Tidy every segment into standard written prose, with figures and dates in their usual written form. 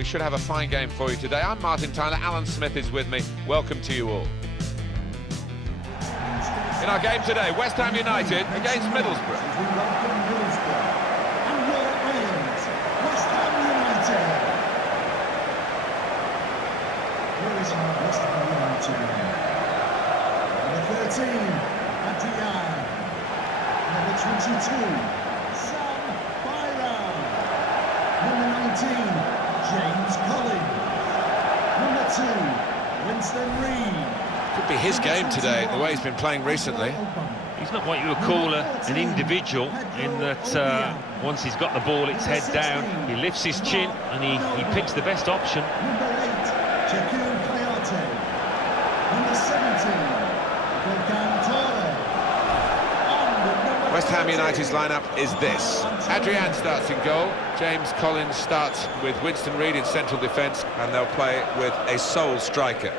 we should have a fine game for you today. I'm Martin Tyler, Alan Smith is with me. Welcome to you all. In our game today, West Ham United against Middlesbrough. And your Wales, West Ham United. Here is our West Ham United. Number 13, Adrian. Number 22, Sam Byram. Number 19, James Collins. Number 2, Winston Reid. Could be his game today, the way he's been playing recently. He's not what you would call an individual, in that once he's got the ball, it's head down, he lifts his chin and he picks the best option. Number 8, Jakub Kayate. Number 17, Gökhan Töre. West Ham United's lineup is this. Adrian starts in goal, James Collins starts with Winston Reid in central defence, and they'll play with a sole striker.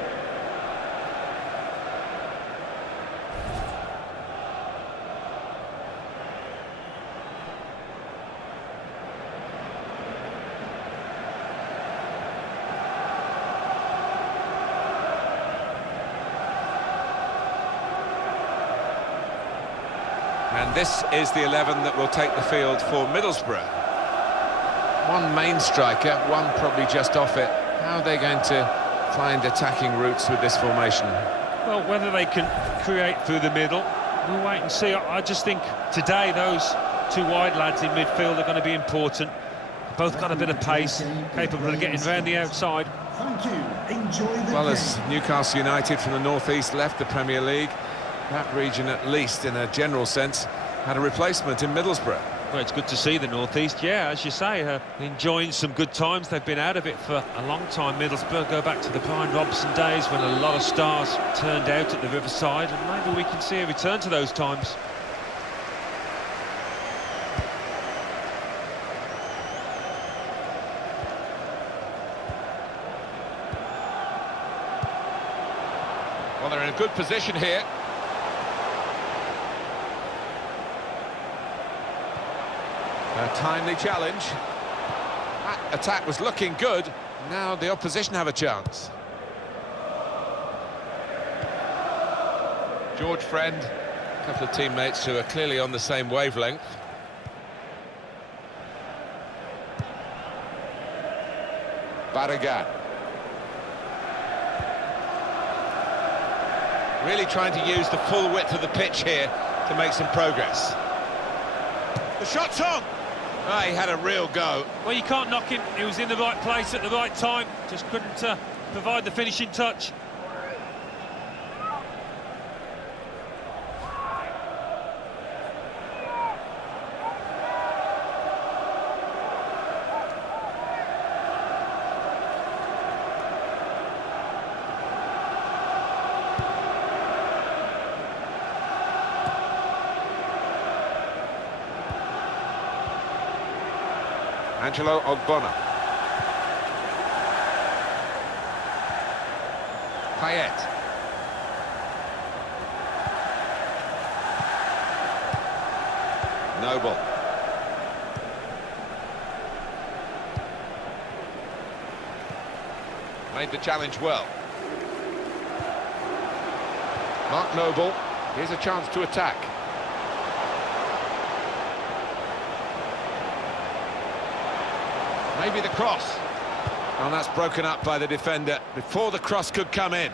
And this is the 11 that will take the field for Middlesbrough. One main striker, one probably just off it. How are they going to find attacking routes with this formation? Well, whether they can create through the middle, we'll wait and see. I just think today those two wide lads in midfield are going to be important. Both got a bit of pace, capable of getting around the outside. Thank you. Enjoy the Well, game. as Newcastle United from the northeast left the Premier League, that region, at least in a general sense, had a replacement in Middlesbrough. Well, it's good to see the northeast, yeah, as you say, enjoying some good times. They've been out of it for a long time. Middlesbrough, go back to the Brian Robson days when a lot of stars turned out at the Riverside, and maybe we can see a return to those times. Well, they're in a good position here. A timely challenge. That attack was looking good. Now the opposition have a chance. George Friend, a couple of teammates who are clearly on the same wavelength. Barragan. Really trying to use the full width of the pitch here to make some progress. The shot's on! Oh, he had a real go. Well, you can't knock him. He was in the right place at the right time. Just couldn't provide the finishing touch. Angelo Ogbonna. Payet. Noble. Made the challenge well. Mark Noble. Here's a chance to attack. Maybe the cross. And that's broken up by the defender before the cross could come in.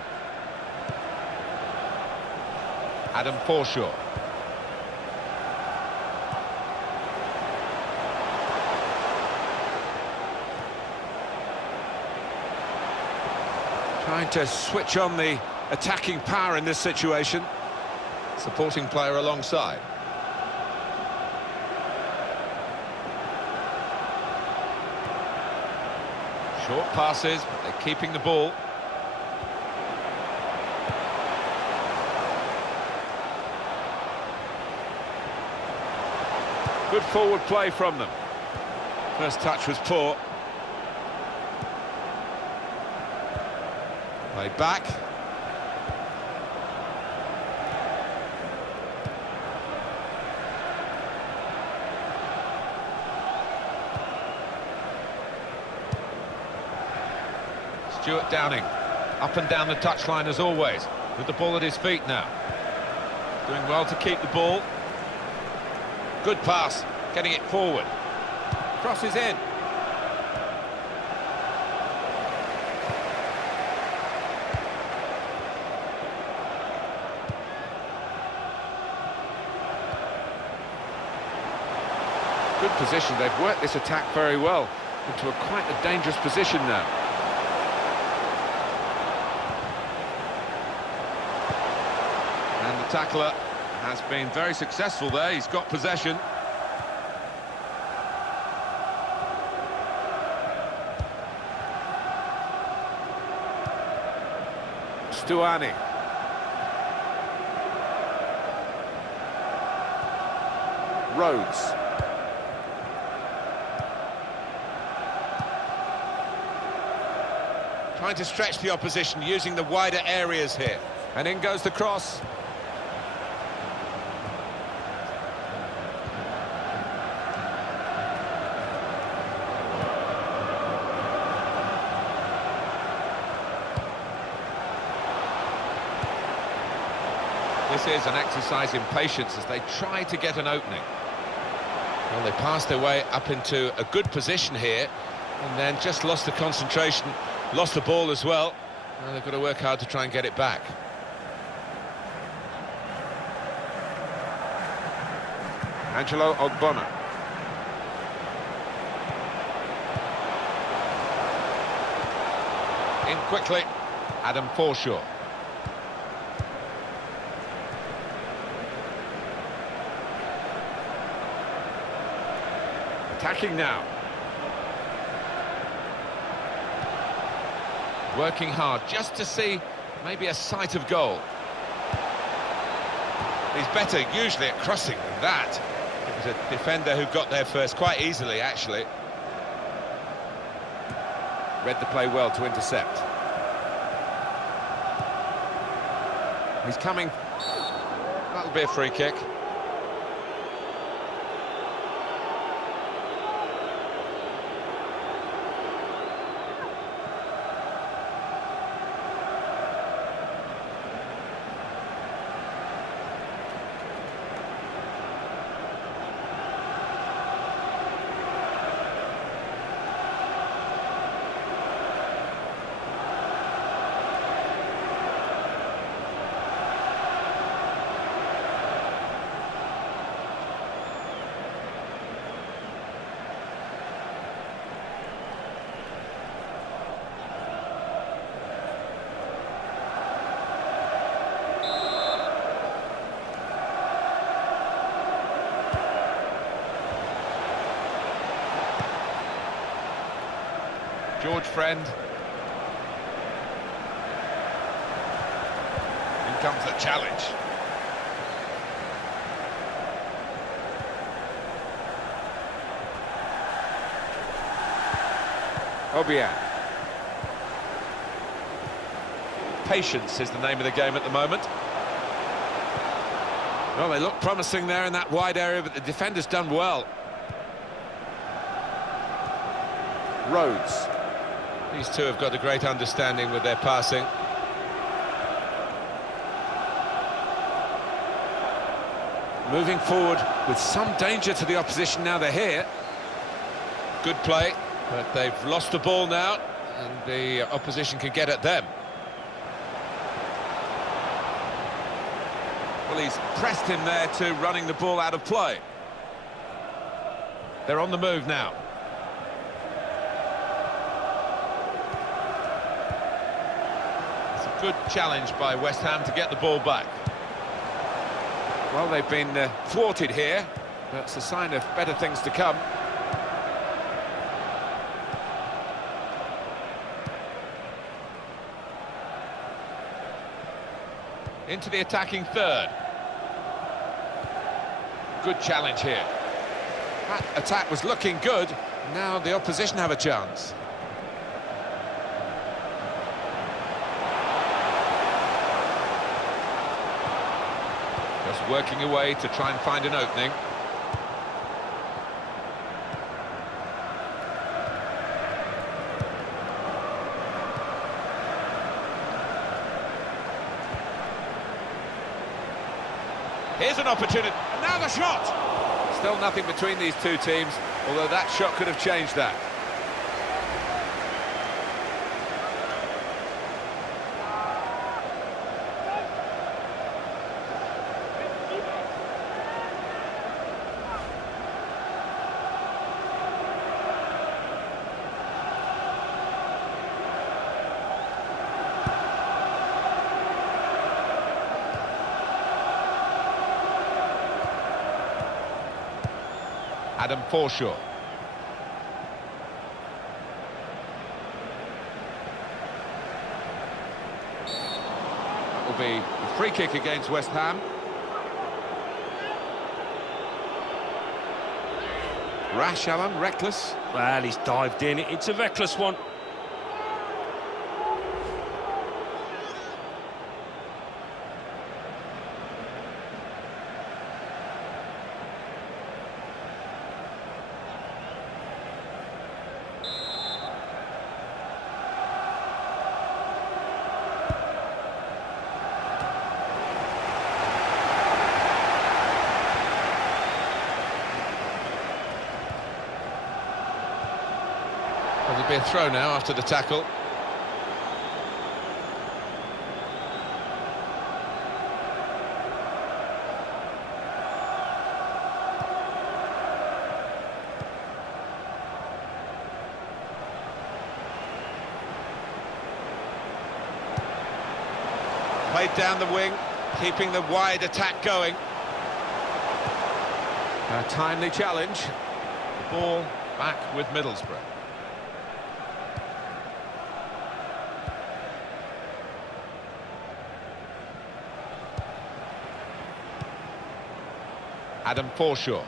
Adam Forshaw. Trying to switch on the attacking power in this situation. Supporting player alongside. Short passes, but they're keeping the ball. Good forward play from them. First touch was poor. Play back. Stuart Downing, up and down the touchline as always, with the ball at his feet now. Doing well to keep the ball. Good pass, getting it forward. Crosses in. Good position, they've worked this attack very well into quite a dangerous position now. And the tackler has been very successful there, he's got possession. Stuani. Rhodes. Trying to stretch the opposition, using the wider areas here. And in goes the cross. This is an exercise in patience as they try to get an opening. Well, they passed their way up into a good position here and then just lost the concentration, lost the ball as well. Well, they've got to work hard to try and get it back. Angelo Ogbonna. In quickly, Adam Forshaw. Attacking now. Working hard just to see maybe a sight of goal. He's better usually at crossing than that. It was a defender who got there first quite easily, actually. Read the play well to intercept. He's coming. That'll be a free kick. George Friend. In comes the challenge. Obiang. Patience is the name of the game at the moment. Well, they look promising there in that wide area, but the defender's done well. Rhodes. These two have got a great understanding with their passing. Moving forward with some danger to the opposition now they're here. Good play, but they've lost the ball now, and the opposition can get at them. Well, he's pressed him there to running the ball out of play. They're on the move now. Good challenge by West Ham to get the ball back. Well, they've been thwarted here, but it's a sign of better things to come. Into the attacking third. Good challenge here. That attack was looking good. Now the opposition have a chance. Just working away to try and find an opening. Here's an opportunity, and now the shot! Still nothing between these two teams, although that shot could have changed that. Adam Forshaw. That will be a free kick against West Ham. Rash, Alan, reckless. Well, he's dived in. It's a reckless one. There'll be a throw now after the tackle. Played down the wing, keeping the wide attack going. A timely challenge. The ball back with Middlesbrough. Adam Forshaw.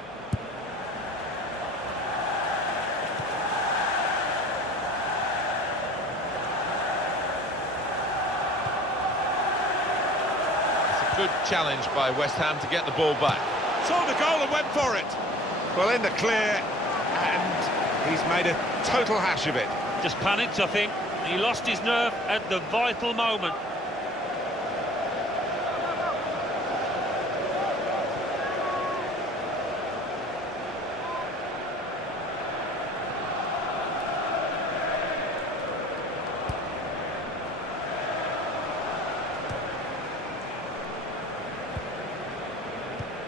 It's a good challenge by West Ham to get the ball back. Saw the goal and went for it. Well, in the clear, and he's made a total hash of it. Just panicked, I think. He lost his nerve at the vital moment.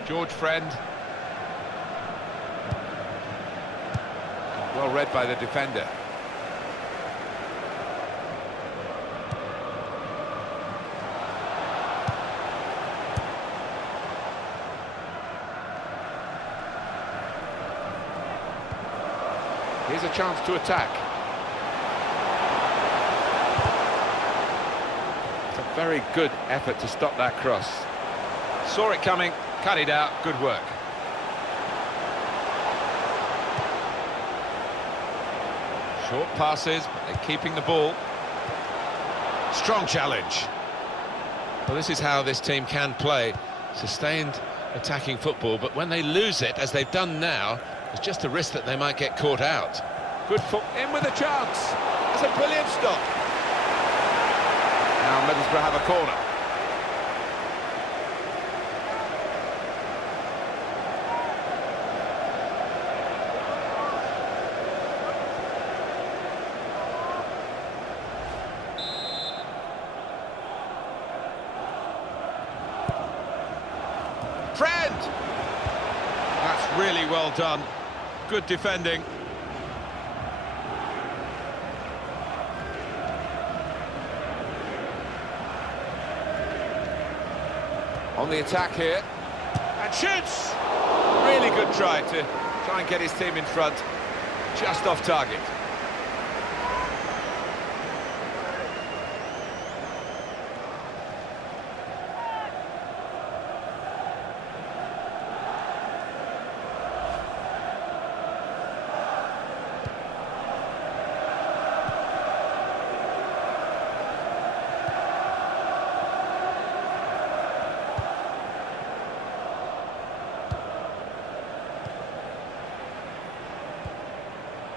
George Friend. Well read by the defender. Here's a chance to attack. It's a very good effort to stop that cross. Saw it coming. Cut it out, good work. Short passes, but they're keeping the ball. Strong challenge. Well, this is how this team can play. Sustained attacking football, but when they lose it, as they've done now, there's just a risk that they might get caught out. Good foot in with a chance. That's a brilliant stop. Now Middlesbrough have a corner. Friend! That's really well done. Good defending. On the attack here. And shoots! Really good try to try and get his team in front. Just off target.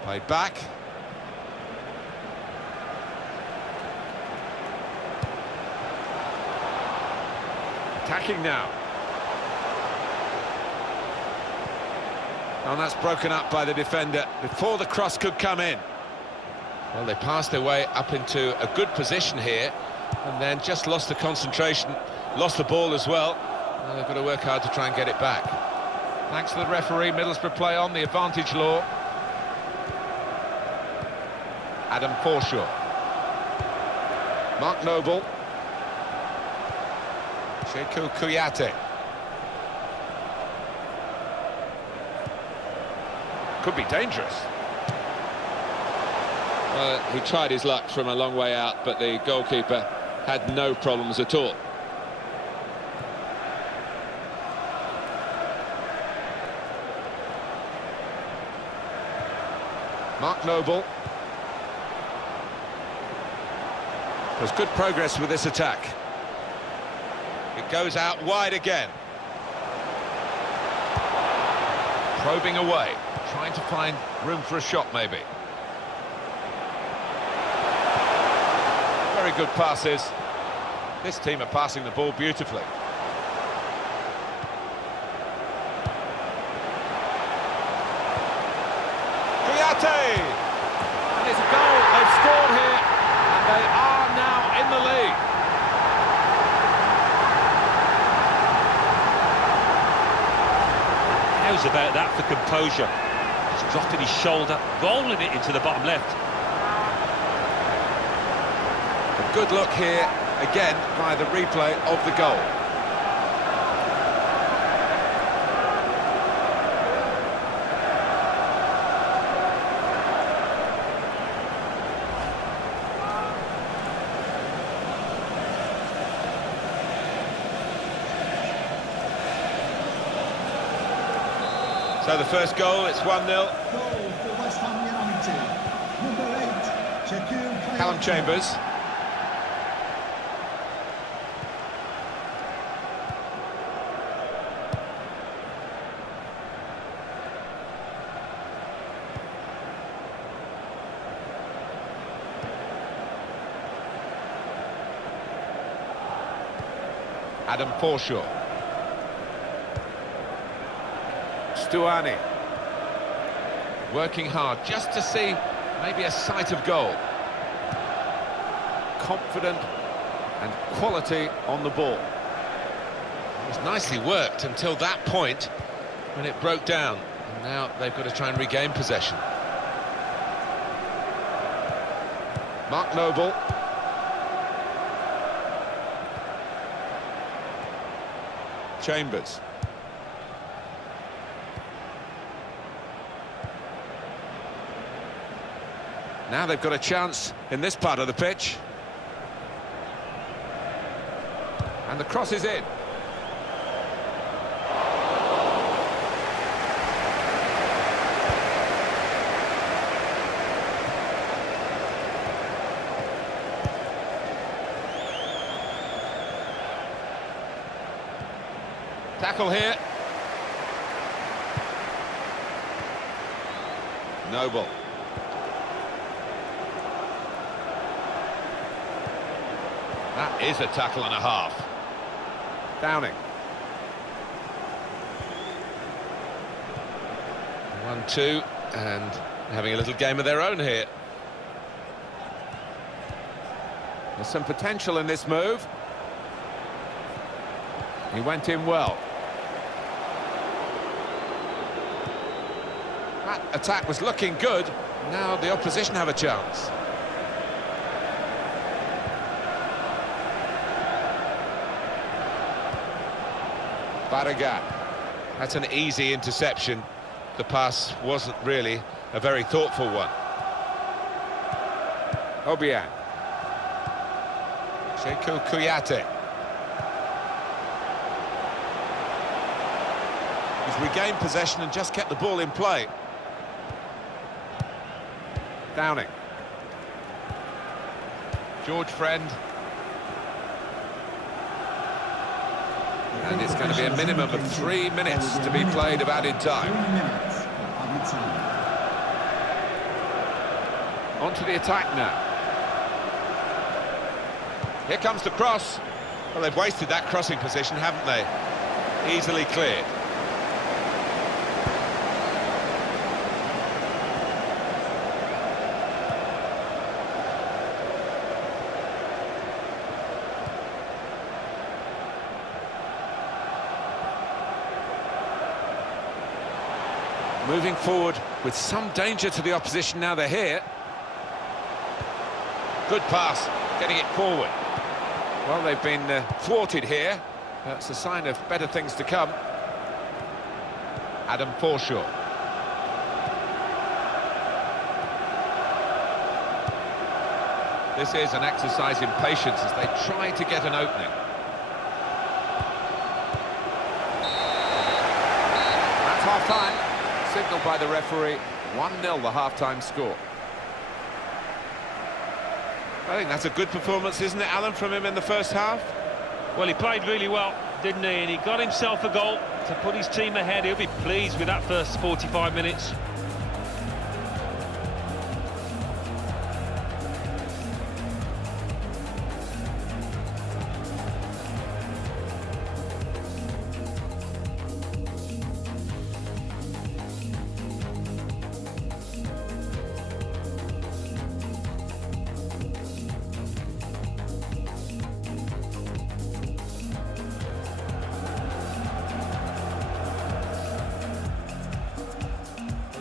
Played back. Attacking now. And that's broken up by the defender before the cross could come in. Well, they passed their way up into a good position here, and then just lost the concentration, lost the ball as well. Now they've got to work hard to try and get it back. Thanks to the referee, Middlesbrough play on, the advantage law. Adam Forshaw. Mark Noble. Sheku Kouyaté. Could be dangerous. Well, he tried his luck from a long way out, but the goalkeeper had no problems at all. Mark Noble. There's good progress with this attack. It goes out wide again. Probing away, trying to find room for a shot maybe. Very good passes. This team are passing the ball beautifully. Kouyaté! And it's a goal. They've scored here, and they are now in the lead. How's about that for composure? Just dropping his shoulder, rolling it into the bottom left. A good look here, again, by the replay of the goal. So the first goal, it's 1-0. Goal for West Ham United. Number 8, Sheku Callum Kouyaté. Chambers. Adam Forshaw. Stuani. Working hard just to see maybe a sight of goal. Confident and quality on the ball. It was nicely worked until that point when it broke down. And now they've got to try and regain possession. Mark Noble. Chambers. Now they've got a chance in this part of the pitch. And the cross is in. Tackle here. Noble. That is a tackle and a half. Downing. 1-2, and having a little game of their own here. There's some potential in this move. He went in well. That attack was looking good. Now the opposition have a chance. Barragat. That's an easy interception. The pass wasn't really a very thoughtful one. Obiang. Sheku Kouyaté. He's regained possession and just kept the ball in play. Downing. George Friend. And it's going to be a minimum of 3 minutes to be played of added time. 3 minutes of added time. On to the attack now. Here comes the cross. Well, they've wasted that crossing position, haven't they? Easily cleared. Moving forward with some danger to the opposition now they're here. Good pass, getting it forward. Well, they've been thwarted here. That's a sign of better things to come. Adam Forshaw. This is an exercise in patience as they try to get an opening. That's half-time. Signalled by the referee, 1-0 the half-time score. I think that's a good performance, isn't it, Alan, from him in the first half? Well, he played really well, didn't he? And he got himself a goal to put his team ahead. He'll be pleased with that first 45 minutes.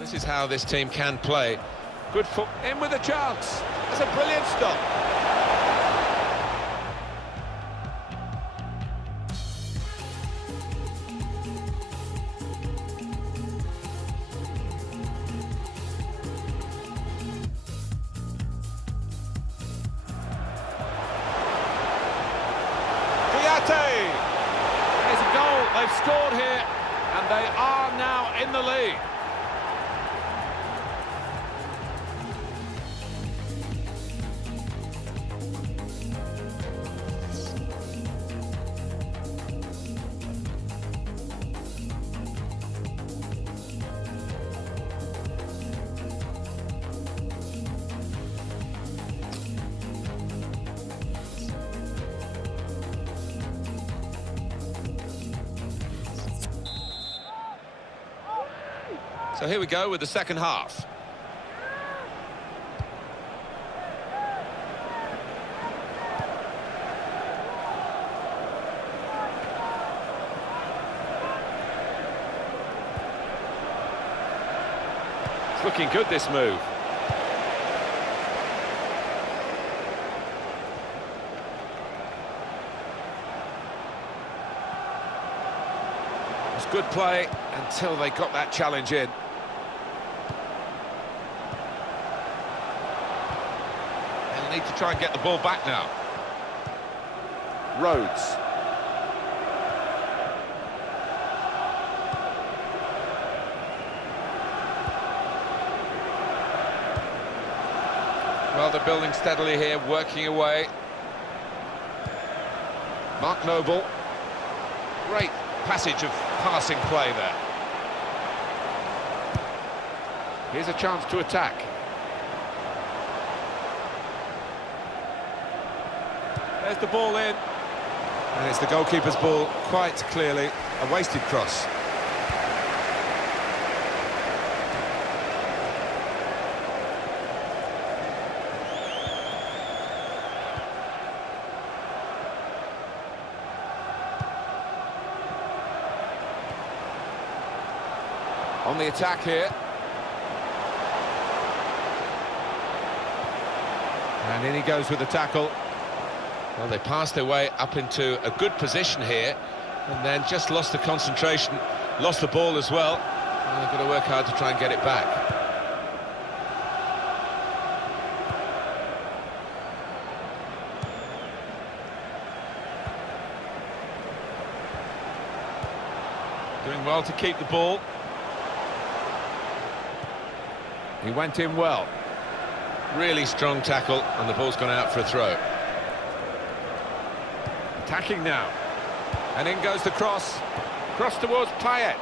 This is how this team can play. Good foot in with a chance. That's a brilliant stop. There's a goal. They've scored here, and they are now in the lead. So here we go with the second half. It's looking good, this move. It was good play until they got that challenge in. Need to try and get the ball back now. Rhodes. Well, they're building steadily here, working away. Mark Noble. Great passage of passing play there. Here's a chance to attack. There's the ball in. And it's the goalkeeper's ball, quite clearly a wasted cross. On the attack here. And in he goes with the tackle. Well, they passed their way up into a good position here and then just lost the concentration, lost the ball as well. And they've got to work hard to try and get it back. Doing well to keep the ball. He went in well. Really strong tackle, and the ball's gone out for a throw. Attacking now, and in goes the cross towards Payet,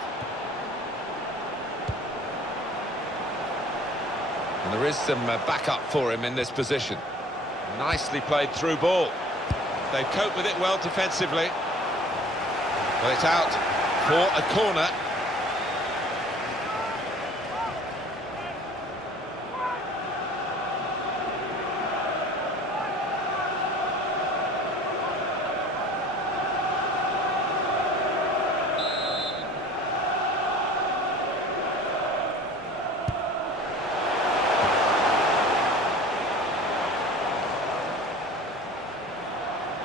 and there is some backup for him in this position. Nicely played through ball. They've coped with it well defensively, but it's out for a corner.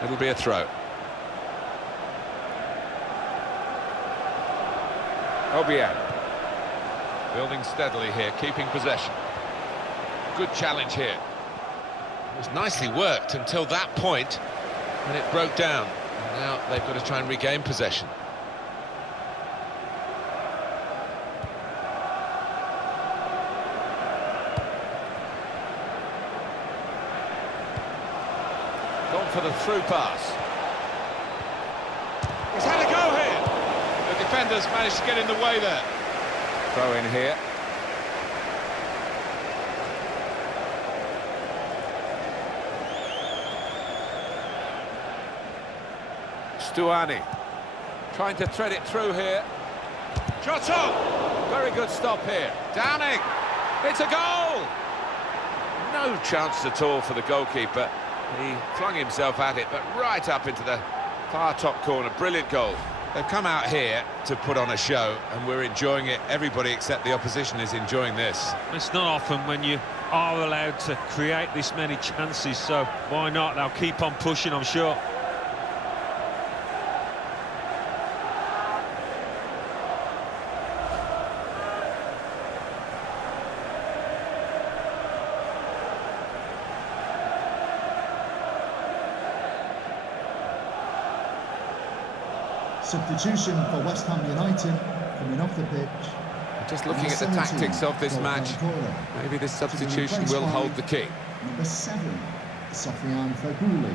It'll be a throw. Albion. Building steadily here, keeping possession. Good challenge here. It was nicely worked until that point, and it broke down. And now they've got to try and regain possession. Gone for the through pass. He's had a go here. The defenders managed to get in the way there. Throw in here. Stuani trying to thread it through here. Shot on! Very good stop here. Downing! It's a goal! No chance at all for the goalkeeper. He flung himself at it, but right up into the far top corner. Brilliant goal. They've come out here to put on a show, and we're enjoying it. Everybody except the opposition is enjoying this. It's not often when you are allowed to create this many chances, so why not? They'll keep on pushing, I'm sure. Substitution for West Ham United coming off the pitch. Just looking at the tactics of this match, maybe this substitution will hold the key. Number 7, Sofiane Feghouli.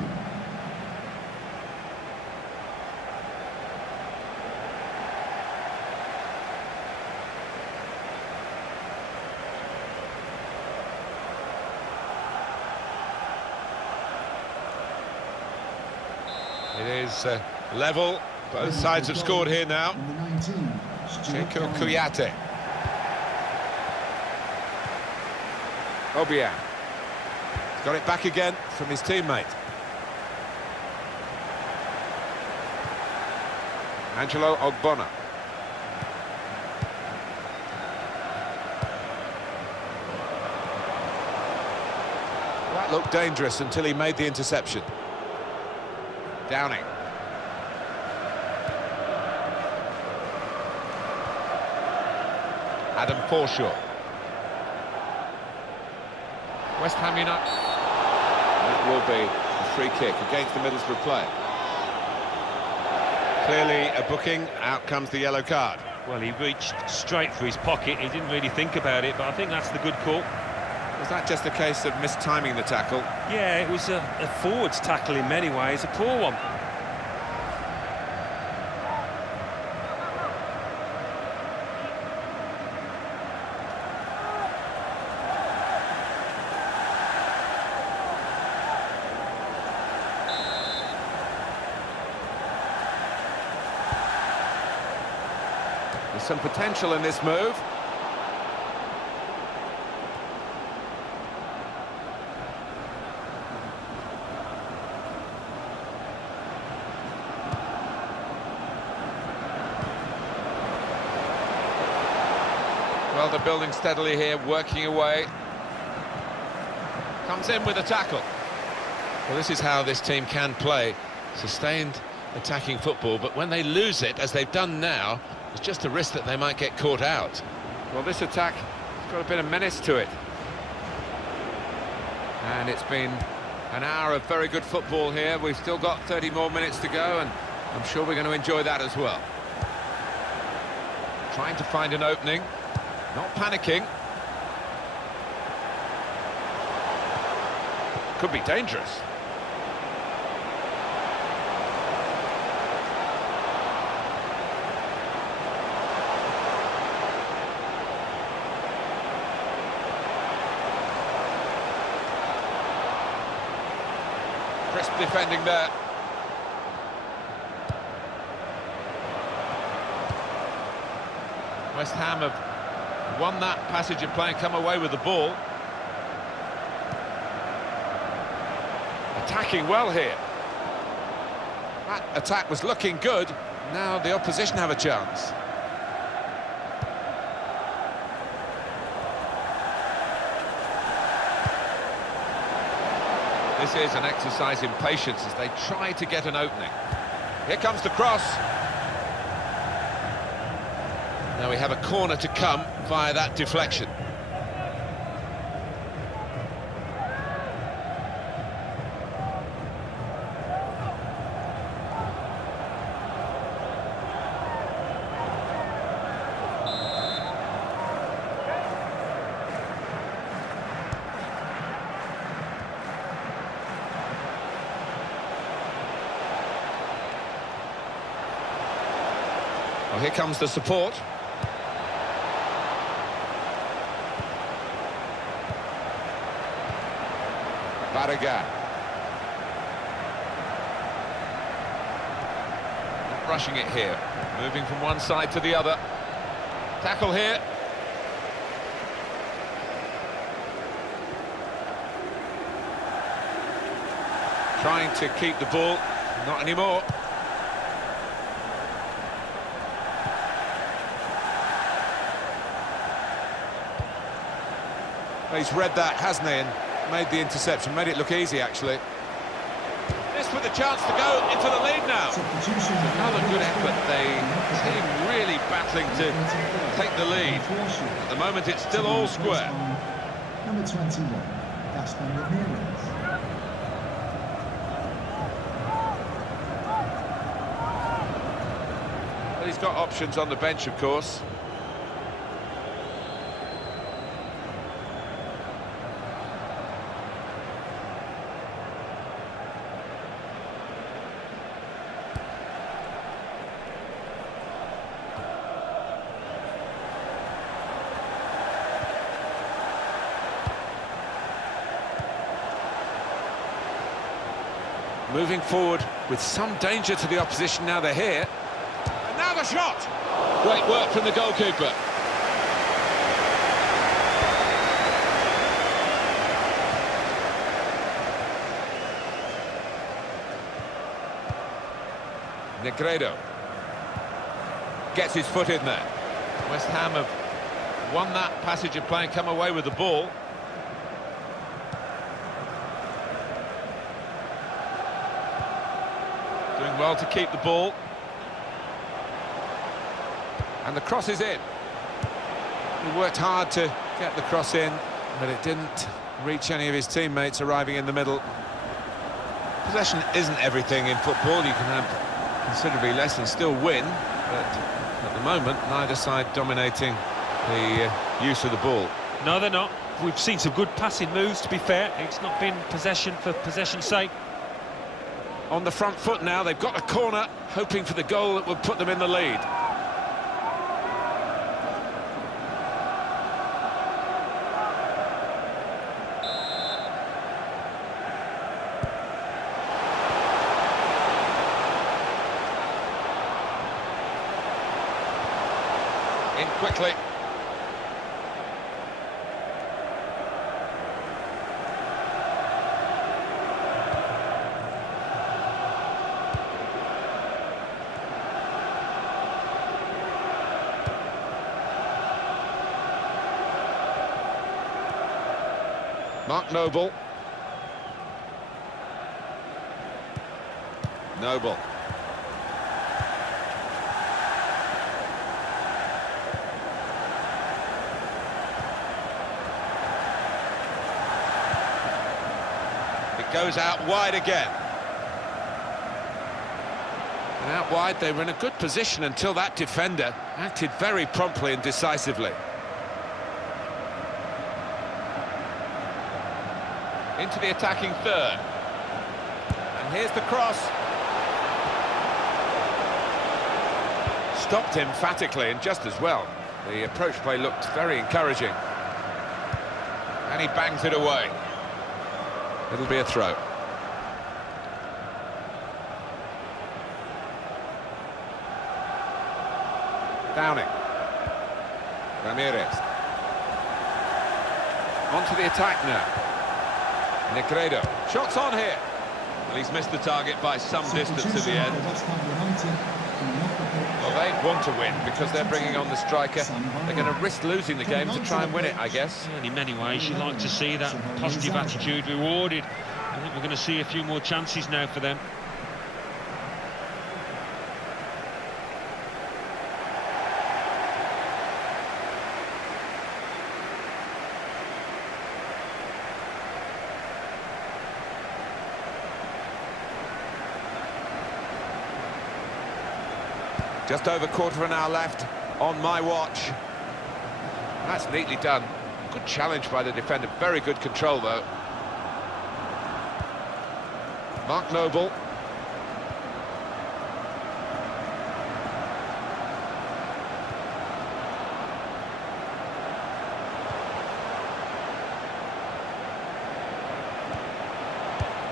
It is level. Both sides have scored here now. Cheko Kouyaté. Albion. Got it back again from his teammate. Angelo Ogbonna. That looked dangerous until he made the interception. Downing. Adam Forshaw. West Ham United. That will be a free kick against the Middlesbrough player. Clearly a booking, out comes the yellow card. Well, he reached straight for his pocket, he didn't really think about it, but I think that's the good call. Was that just a case of mistiming the tackle? Yeah, it was a forwards tackle in many ways, a poor one. There's some potential in this move. Well, they're building steadily here, working away. Comes in with a tackle. Well, this is how this team can play. Sustained attacking football, but when they lose it, as they've done now, it's just a risk that they might get caught out. Well, this attack has got a bit of menace to it. And it's been an hour of very good football here. We've still got 30 more minutes to go, and I'm sure we're going to enjoy that as well. Trying to find an opening, not panicking. Could be dangerous. Crisp defending there. West Ham have won that passage of play and come away with the ball. Attacking well here. That attack was looking good. Now the opposition have a chance. This is an exercise in patience as they try to get an opening. Here comes the cross. Now we have a corner to come via that deflection. Well, here comes the support. Barragan. Not rushing it here. Moving from one side to the other. Tackle here. Trying to keep the ball. Not anymore. He's read that, hasn't he, and made the interception, made it look easy, actually. This with a chance to go into the lead now. Another good effort. The team really battling to take the lead. At the moment, it's still all square. Number 21, Gaston Ramirez. Well, he's got options on the bench, of course. Moving forward with some danger to the opposition now they're here. And now the shot! Great work from the goalkeeper. Negredo gets his foot in there. West Ham have won that passage of play and come away with the ball. Doing well to keep the ball. And the cross is in. He worked hard to get the cross in, but it didn't reach any of his teammates arriving in the middle. Possession isn't everything in football. You can have considerably less and still win, but at the moment, neither side dominating the use of the ball. No, they're not. We've seen some good passing moves, to be fair. It's not been possession for possession's sake. On the front foot now, they've got a corner, hoping for the goal that would put them in the lead. In quickly. Mark Noble. Noble. It goes out wide again. And out wide, they were in a good position until that defender acted very promptly and decisively. Into the attacking third. And here's the cross. Stopped emphatically and just as well. The approach play looked very encouraging. And he bangs it away. It'll be a throw. Downing. Ramirez. Onto the attack now. Negredo. Shots on here. Well, he's missed the target by some distance at the end. Well, they want to win because they're bringing on the striker. They're going to risk losing the game to try and win it, I guess. In many ways, you like to see that positive attitude rewarded I think we're going to see a few more chances now for them. Just over quarter of an hour left on my watch. That's neatly done. Good challenge by the defender. Very good control, though. Mark Noble.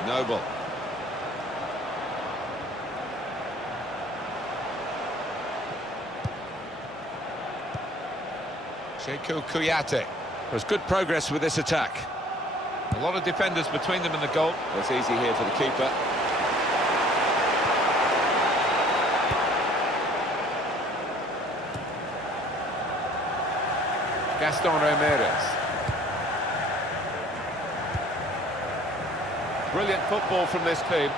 Noble. Sheku Kouyaté. There's good progress with this attack. A lot of defenders between them and the goal. It's easy here for the keeper. Gaston Ramirez. Brilliant football from this team.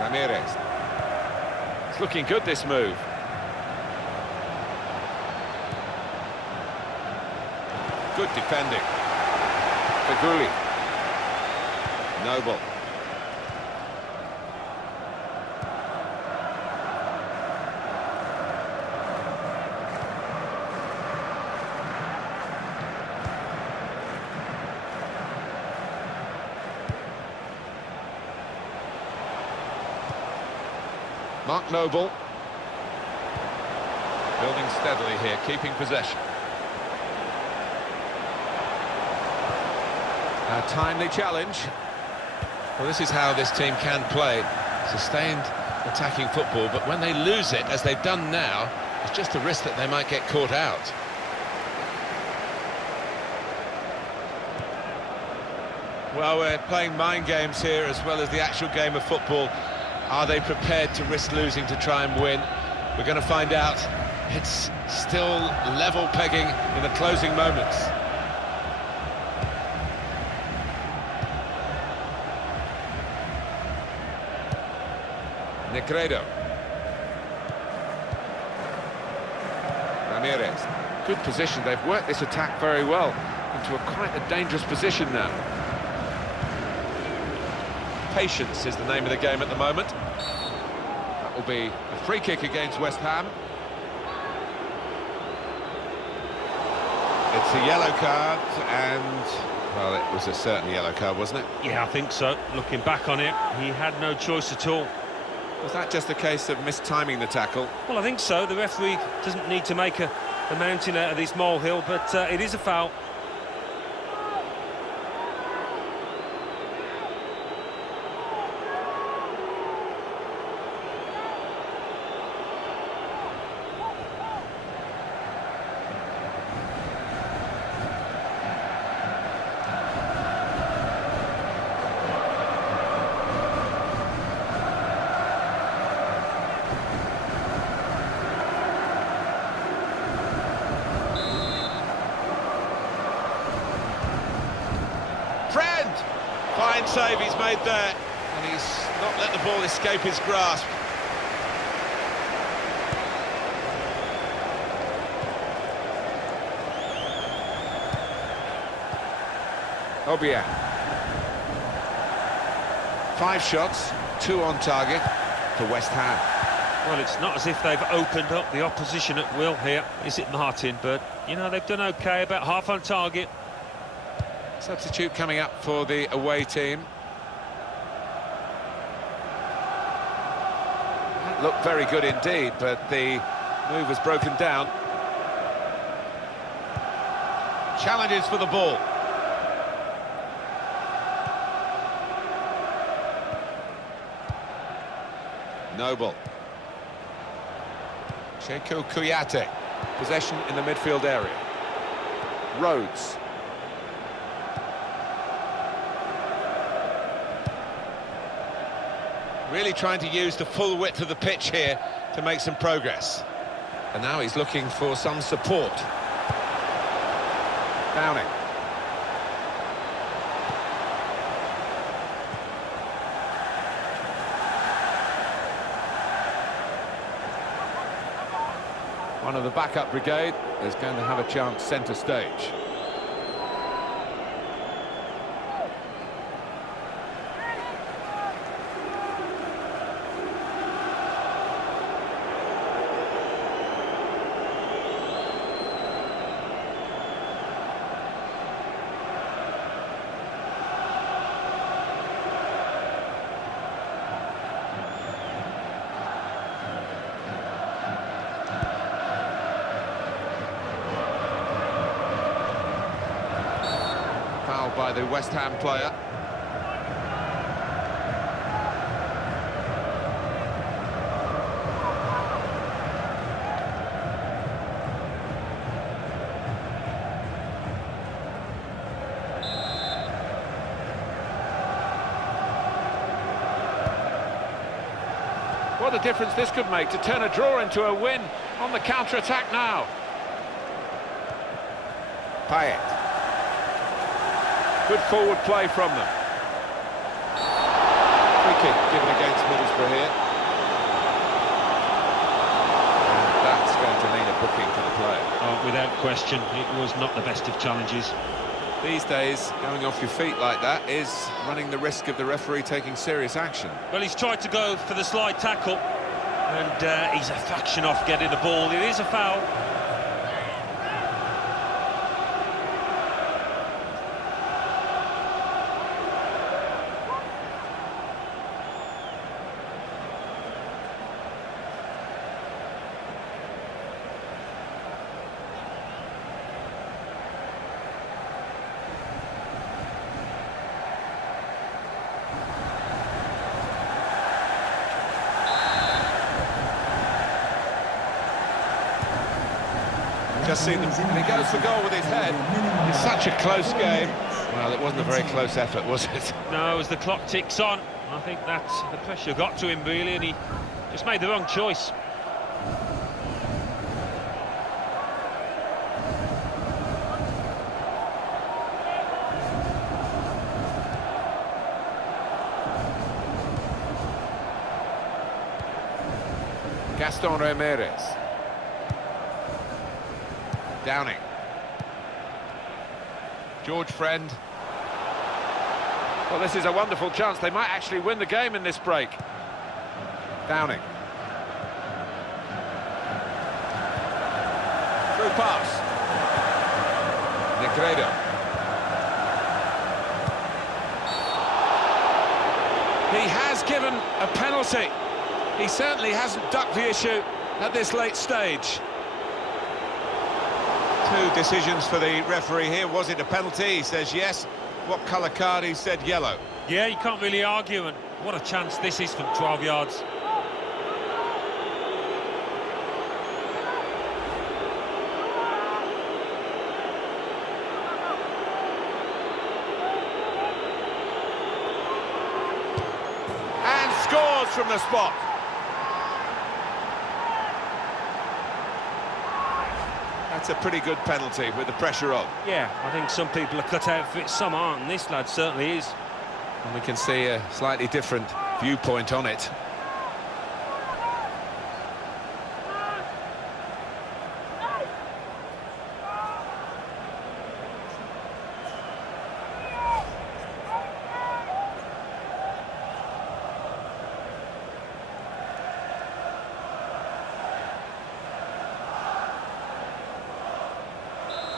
Ramirez. It's looking good, this move. Good defending. Feghouli. Noble. Mark Noble. Building steadily here, keeping possession. A timely challenge. Well, this is how this team can play. Sustained attacking football, but when they lose it, as they've done now, it's just a risk that they might get caught out. Well, we're playing mind games here as well as the actual game of football. Are they prepared to risk losing to try and win? We're going to find out. It's still level pegging in the closing moments. Negredo. Ramirez. Good position. They've worked this attack very well into quite a dangerous position now. Patience is the name of the game at the moment. That will be a free kick against West Ham. It's a yellow card and, well, it was a certain yellow card, wasn't it? Yeah, I think so. Looking back on it, he had no choice at all. Was that just a case of mistiming the tackle? Well, I think so. The referee doesn't need to make a mountain out of this molehill, but it is a foul. Fine save he's made there, and he's not let the ball escape his grasp. Albion. 5 shots, 2 on target for West Ham. Well, it's not as if they've opened up the opposition at will here, is it, Martin? But, you know, they've done OK, about half on target. Substitute coming up for the away team. That looked very good indeed, but the move was broken down. Challenges for the ball. Noble. Sheku Kouyaté. Possession in the midfield area. Rhodes. Really trying to use the full width of the pitch here to make some progress. And now he's looking for some support. Downing. One of the backup brigade is going to have a chance centre stage. By the West Ham player. What a difference this could make to turn a draw into a win on the counter-attack now. Payet. Good forward play from them. Free kick given against Middlesbrough here. And that's going to mean a booking for the player. Oh, without question, it was not the best of challenges. These days, going off your feet like that is running the risk of the referee taking serious action. Well, he's tried to go for the slide tackle, and he's a fraction off getting the ball. It is a foul. Just seen them, and he goes for goal with his head. It's such a close game. Well, it wasn't a very close effort, was it? No, as the clock ticks on, I think that the pressure got to him really, and he just made the wrong choice. Gaston Ramirez. Downing. George Friend. Well, this is a wonderful chance. They might actually win the game in this break. Downing. Through pass. Negredo. He has given a penalty. He certainly hasn't ducked the issue at this late stage. Two decisions for the referee here. Was it a penalty? He says yes. What colour card? He said yellow. Yeah, you can't really argue, and what a chance this is from 12 yards. And scores from the spot. That's a pretty good penalty with the pressure on. Yeah, I think some people are cut out for it, some aren't, and this lad certainly is. And we can see a slightly different viewpoint on it.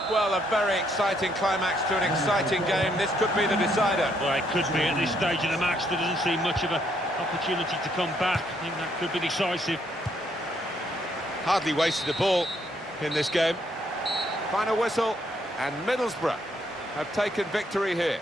Well, a very exciting climax to an exciting game. This could be the decider. Well, it could be at this stage of the match. There doesn't seem much of an opportunity to come back. I think that could be decisive. Hardly wasted the ball in this game. Final whistle, and Middlesbrough have taken victory here.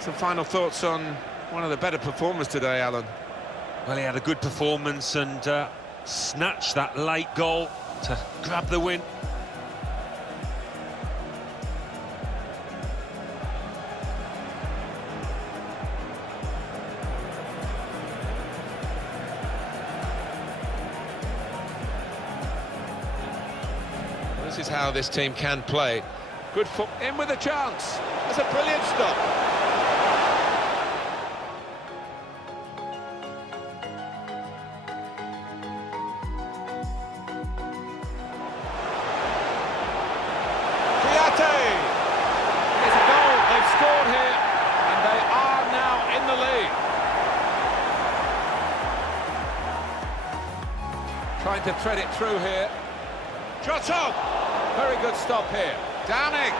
Some final thoughts on one of the better performers today, Alan. Well, he had a good performance and snatched that late goal to grab the win. This is how this team can play. Good foot in with a chance. That's a brilliant stop. There's a goal, they've scored here, and they are now in the lead. Trying to thread it through here. Shot on! Very good stop here. Downing!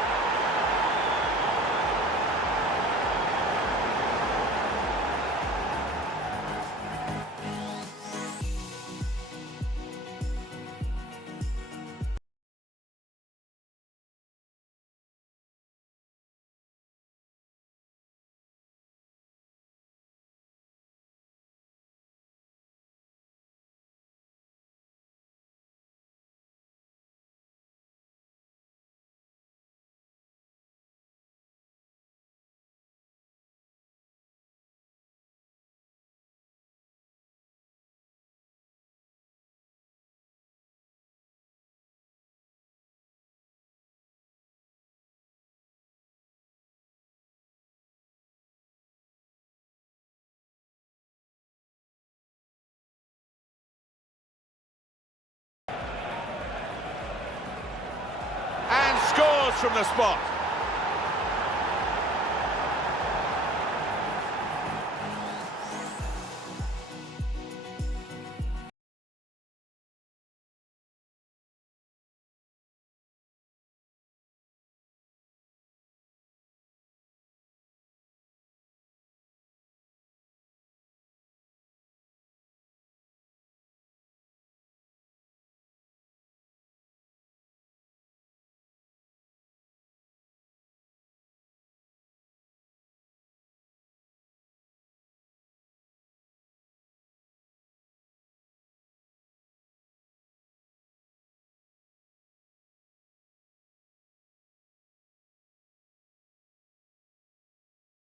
Scores from the spot.